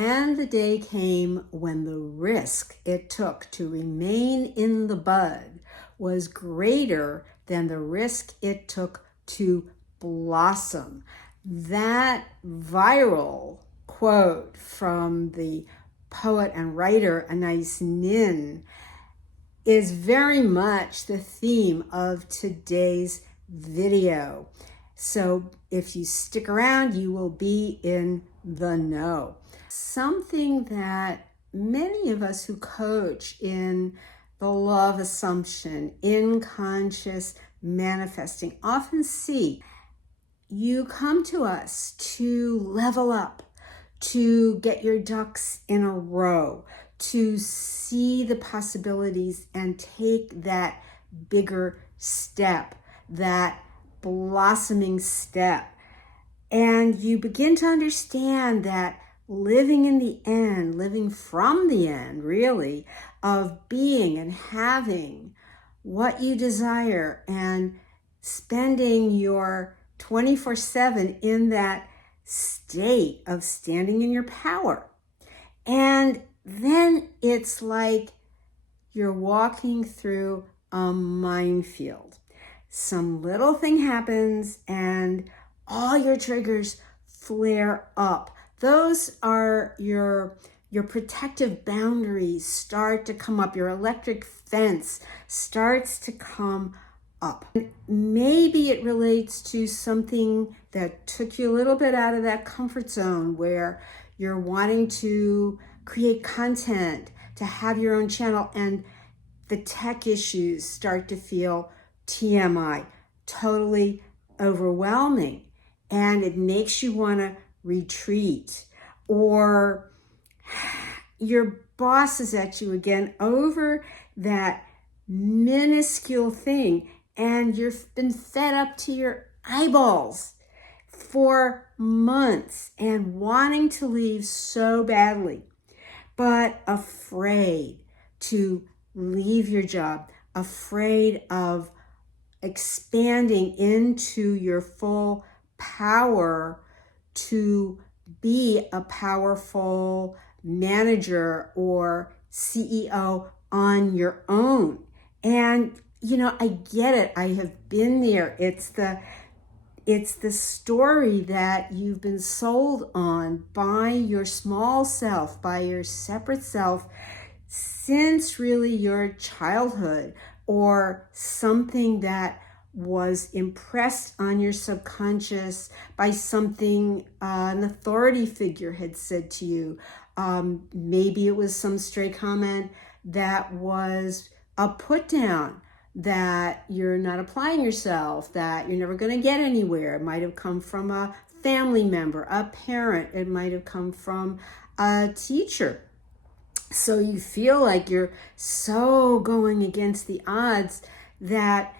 And the day came when the risk it took to remain in the bud was greater than the risk it took to blossom. That viral quote from the poet and writer Anais Nin is very much the theme of today's video. So if you stick around, you will be in the know. Something that many of us who coach in the law of assumption, in conscious manifesting, often see. You come to us to level up, to get your ducks in a row, to see the possibilities and take that bigger step, that blossoming step. And you begin to understand that living in the end, living from the end, really, of being and having what you desire and spending your 24/7 in that state of standing in your power. And then it's like you're walking through a minefield. Some little thing happens and all your triggers flare up. Those are your protective boundaries start to come up. Your electric fence starts to come up. Maybe it relates to something that took you a little bit out of that comfort zone where you're wanting to create content, to have your own channel, and the tech issues start to feel TMI, totally overwhelming. And it makes you want to retreat, or your boss is at you again over that minuscule thing, and you've been fed up to your eyeballs for months and wanting to leave so badly, but afraid to leave your job, afraid of expanding into your full power to be a powerful manager or CEO on your own. And I get it. I have been there. It's the story that you've been sold on by your small self, by your separate self, since really your childhood, or something that was impressed on your subconscious by something an authority figure had said to you. Maybe it was some stray comment that was a put down, that you're not applying yourself, that you're never going to get anywhere. It might have come from a family member, a parent. It might have come from a teacher. So you feel like you're so going against the odds that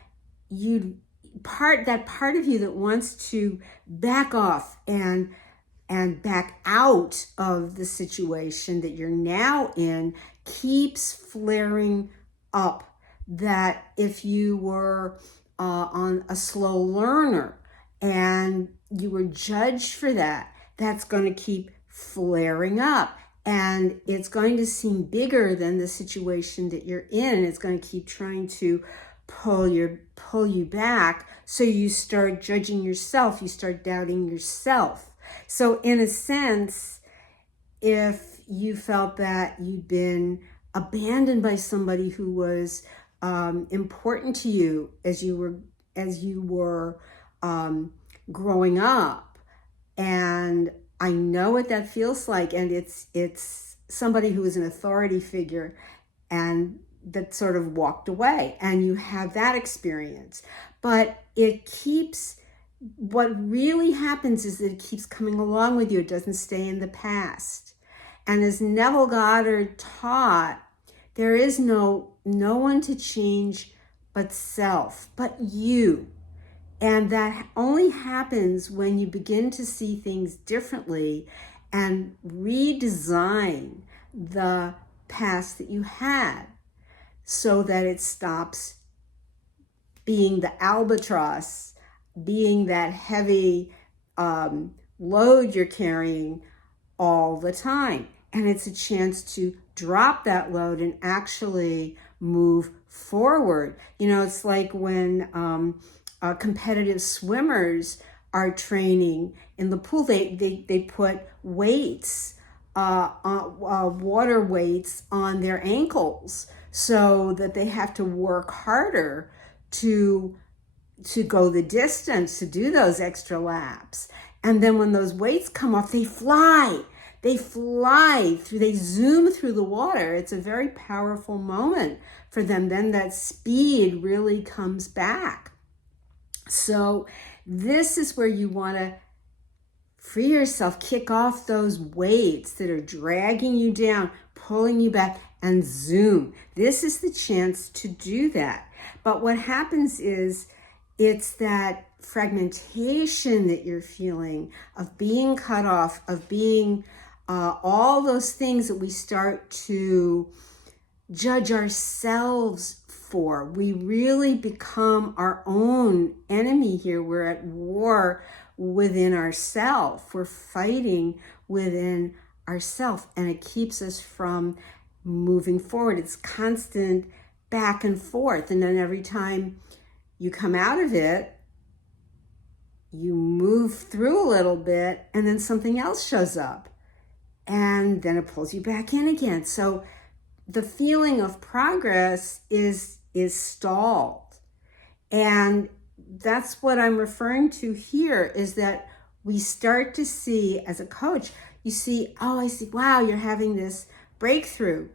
that part of you that wants to back off and back out of the situation that you're now in keeps flaring up. That if you were on a slow learner and you were judged for that, that's going to keep flaring up. And it's going to seem bigger than the situation that you're in. It's going to keep trying to pull you back. So you start judging yourself. You start doubting yourself. So in a sense, if you felt that you'd been abandoned by somebody who was important to you as you were growing up, and I know what that feels like, and it's somebody who is an authority figure and that sort of walked away, and you have that experience. But what really happens is that it keeps coming along with you. It doesn't stay in the past. And as Neville Goddard taught, there is no one to change but self, but you. And that only happens when you begin to see things differently and redesign the past that you had so that it stops being the albatross, being that heavy load you're carrying all the time. And it's a chance to drop that load and actually move forward. You know, it's like when competitive swimmers are training in the pool, they put weights, water weights on their ankles so that they have to work harder to go the distance, to do those extra laps. And then when those weights come off, they fly through, they zoom through the water. It's a very powerful moment for them. Then that speed really comes back. So this is where you want to free yourself, kick off those weights that are dragging you down, pulling you back, and zoom. This is the chance to do that. But what happens is it's that fragmentation that you're feeling of being cut off, of being all those things that we start to judge ourselves for. We really become our own enemy here. We're at war within ourselves. We're fighting within ourselves, and it keeps us from moving forward. It's constant back and forth. And then every time you come out of it, you move through a little bit, and then something else shows up, and then it pulls you back in again. So the feeling of progress is stalled. And that's what I'm referring to here, is that we start to see, as a coach, you see, oh, I see, wow, you're having this breakthrough,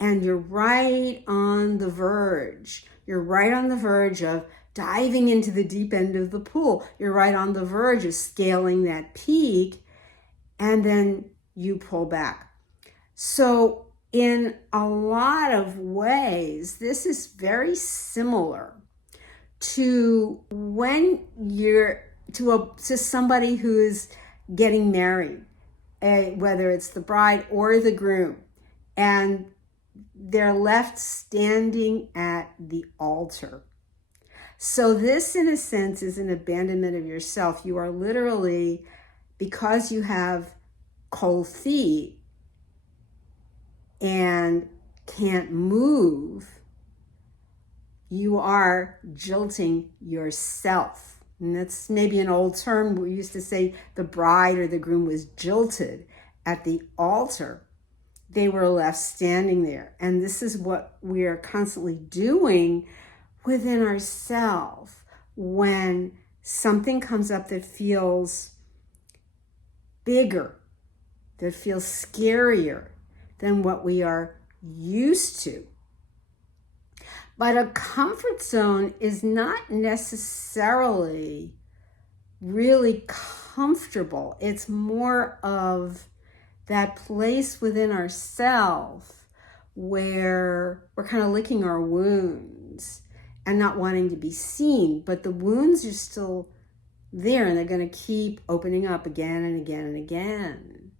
and you're right on the verge. You're right on the verge of diving into the deep end of the pool. You're right on the verge of scaling that peak, and then you pull back. So in a lot of ways, this is very similar to when you're to somebody who is getting married, whether it's the bride or the groom, and they're left standing at the altar. So this, in a sense, is an abandonment of yourself. You are literally, because you have cold feet and can't move, you are jilting yourself. And that's maybe an old term. We used to say the bride or the groom was jilted at the altar. They were left standing there. And this is what we are constantly doing within ourselves when something comes up that feels bigger, that feels scarier than what we are used to. But a comfort zone is not necessarily really comfortable. It's more of that place within ourselves where we're kind of licking our wounds and not wanting to be seen, but the wounds are still there, and they're going to keep opening up again and again and again.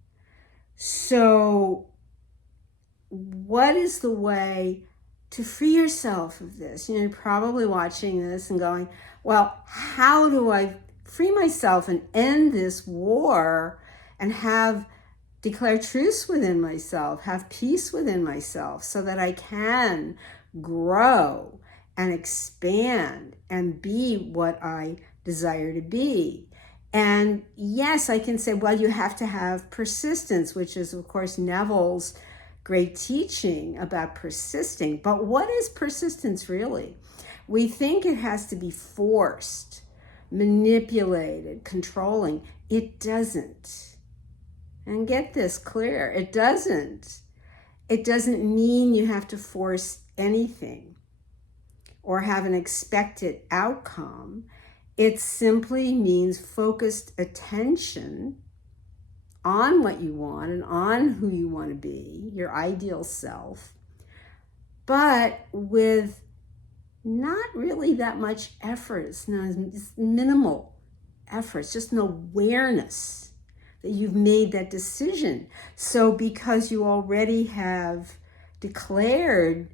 So what is the way to free yourself of this? You know, you're probably watching this and going, well, how do I free myself and end this war and declare truce within myself, have peace within myself, so that I can grow and expand and be what I desire to be? And yes, I can say, well, you have to have persistence, which is, of course, Neville's great teaching about persisting. But what is persistence really? We think it has to be forced, manipulated, controlling. It doesn't. And get this clear, it doesn't. It doesn't mean you have to force anything or have an expected outcome. It simply means focused attention on what you want and on who you want to be, your ideal self, but with not really that much effort. It's minimal efforts, just an awareness that you've made that decision. So because you already have declared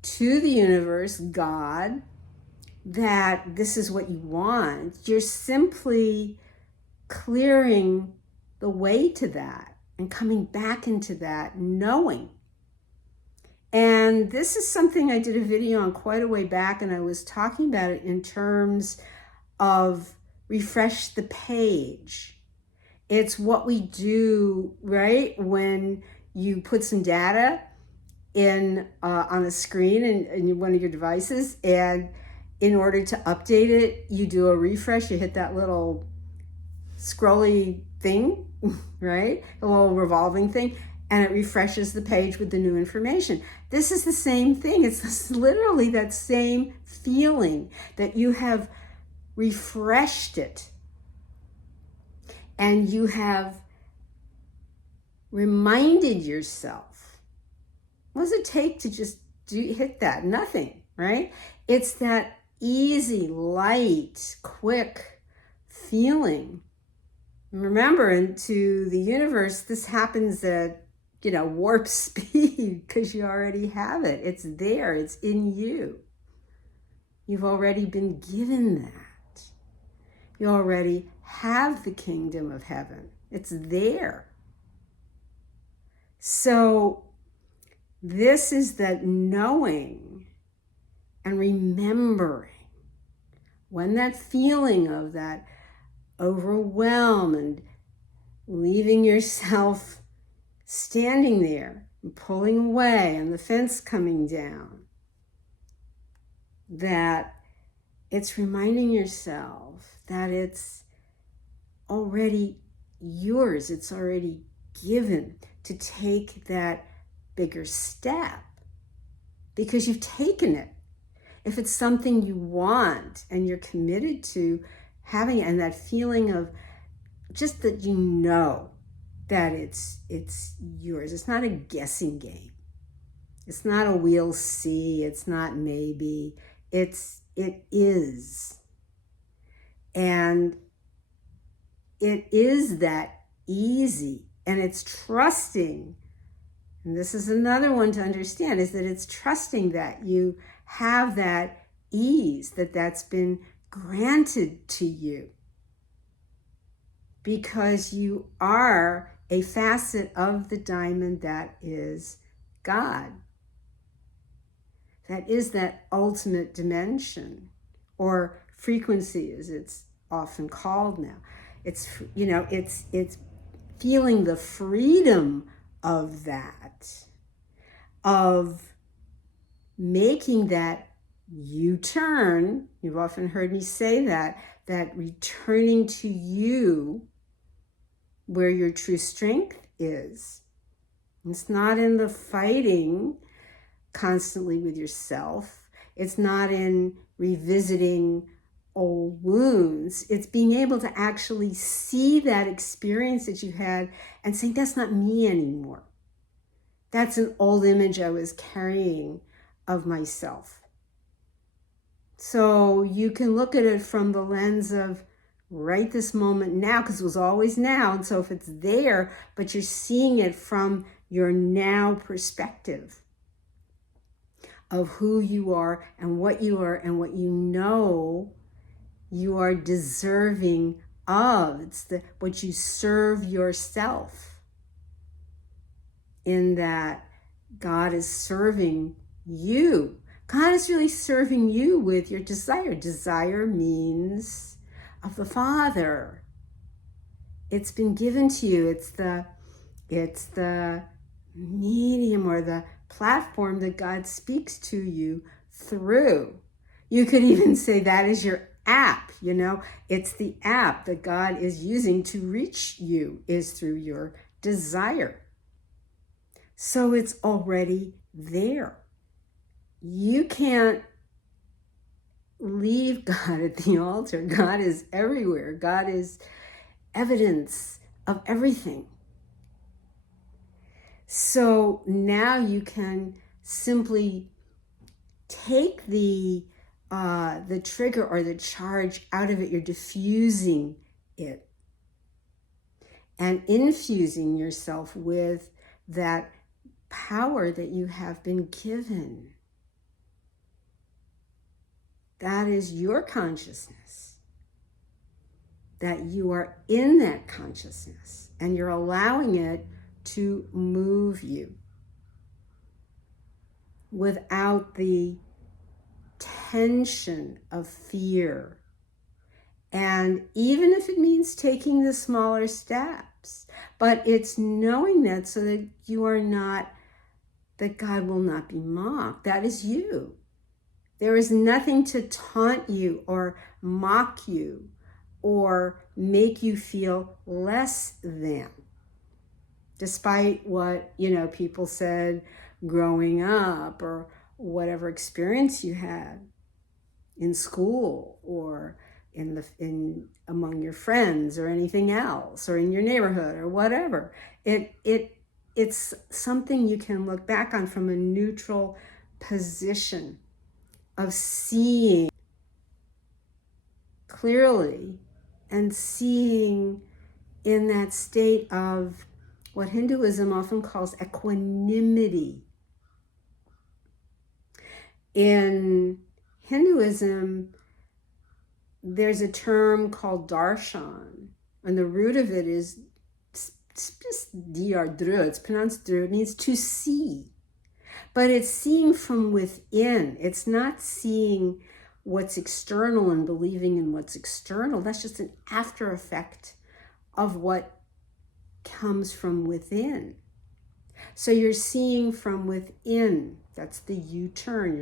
to the universe, God, that this is what you want, you're simply clearing the way to that. and coming back into that knowing. And this is something I did a video on quite a way back, and I was talking about it in terms of refresh the page. It's what we do, right? When you put some data in on a screen in one of your devices, and in order to update it, you do a refresh, you hit that little scrolly thing, right? A little revolving thing, and it refreshes the page with the new information. This is the same thing. It's literally that same feeling that you have refreshed it and you have reminded yourself. What does it take to just hit that? Nothing, right? It's that easy, light, quick feeling. Remember, into the universe, this happens at, warp speed because you already have it. It's there. It's in you. You've already been given that. You already have the kingdom of heaven. It's there. So this is that knowing and remembering when that feeling of that overwhelm and leaving yourself standing there and pulling away and the fence coming down, that it's reminding yourself that it's already yours. It's already given to take that bigger step because you've taken it. If it's something you want and you're committed to having it, and that feeling of just that that it's yours. It's not a guessing game. It's not a we'll see. It's not maybe. It is. And it is that easy, and it's trusting. And this is another one to understand, is that it's trusting that you have that ease, that's been granted to you because you are a facet of the diamond that is God. That is that ultimate dimension, or frequency as it's often called now. It's, it's feeling the freedom of that, of making that U-turn. You've often heard me say that returning to you where your true strength is. It's not in the fighting constantly with yourself. It's not in revisiting old wounds. It's being able to actually see that experience that you had and saying, that's not me anymore. That's an old image I was carrying of myself. So you can look at it from the lens of right this moment now, because it was always now. And so if it's there, but you're seeing it from your now perspective of who you are and what you are and what you are deserving of. It's what you serve yourself, in that God is serving you. God is really serving you with your desire. Desire means of the Father. It's been given to you. It's the medium or the platform that God speaks to you through. You could even say that is your app, It's the app that God is using to reach you, is through your desire. So it's already there. You can't leave God at the altar. God is everywhere. God is evidence of everything. So now you can simply take the trigger or the charge out of it. You're diffusing it and infusing yourself with that power that you have been given. That is your consciousness, that you are in that consciousness, and you're allowing it to move you without the tension of fear. And even if it means taking the smaller steps, but it's knowing that so that you are not, that God will not be mocked. That is you. There is nothing to taunt you or mock you or make you feel less than. Despite what, people said growing up or whatever experience you had in school or among your friends or anything else or in your neighborhood or whatever. It's something you can look back on from a neutral position of seeing clearly and seeing in that state of what Hinduism often calls equanimity. In Hinduism, there's a term called darshan, and the root of it is just dr, it's pronounced dr, it means to see. But it's seeing from within. It's not seeing what's external and believing in what's external. That's just an after effect of what comes from within. So you're seeing from within. That's the U-turn.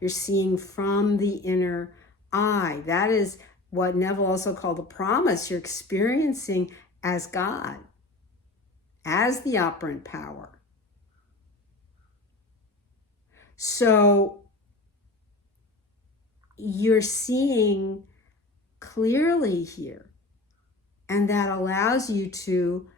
You're seeing from the inner eye. That is what Neville also called the promise. You're experiencing as God, as the operant power. So you're seeing clearly here, and that allows you to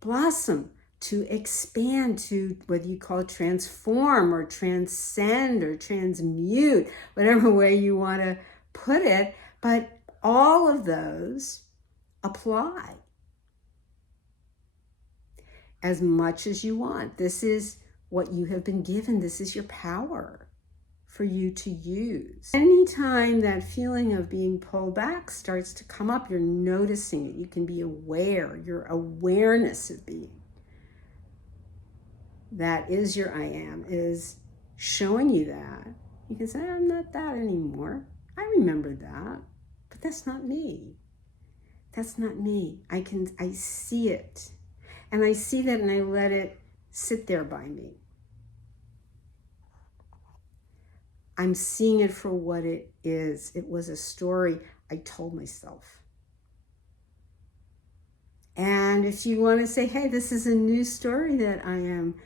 blossom, to expand, to whether you call it transform or transcend or transmute, whatever way you want to put it. But all of those apply as much as you want. This is what you have been given. This is your power for you to use. Anytime that feeling of being pulled back starts to come up, you're noticing it. You can be aware. Your awareness of being. That is your I am, is showing you that. You can say, I'm not that anymore. I remember that, but that's not me. That's not me. I see it. And I see that and I let it sit there by me. I'm seeing it for what it is. It was a story I told myself. And if you want to say, hey, this is a new story that I am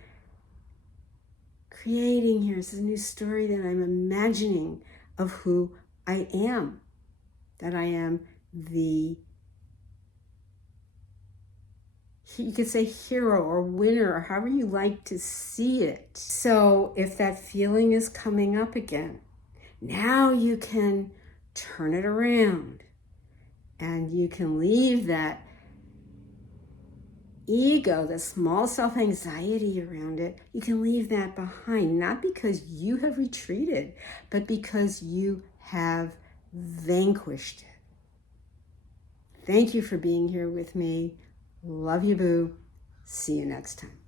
creating here. This is a new story that I'm imagining of who I am. That I am you could say hero or winner or however you like to see it. So if that feeling is coming up again, now you can turn it around and you can leave that ego, the small self-anxiety around it, you can leave that behind, not because you have retreated, but because you have vanquished it. Thank you for being here with me. Love you, boo. See you next time.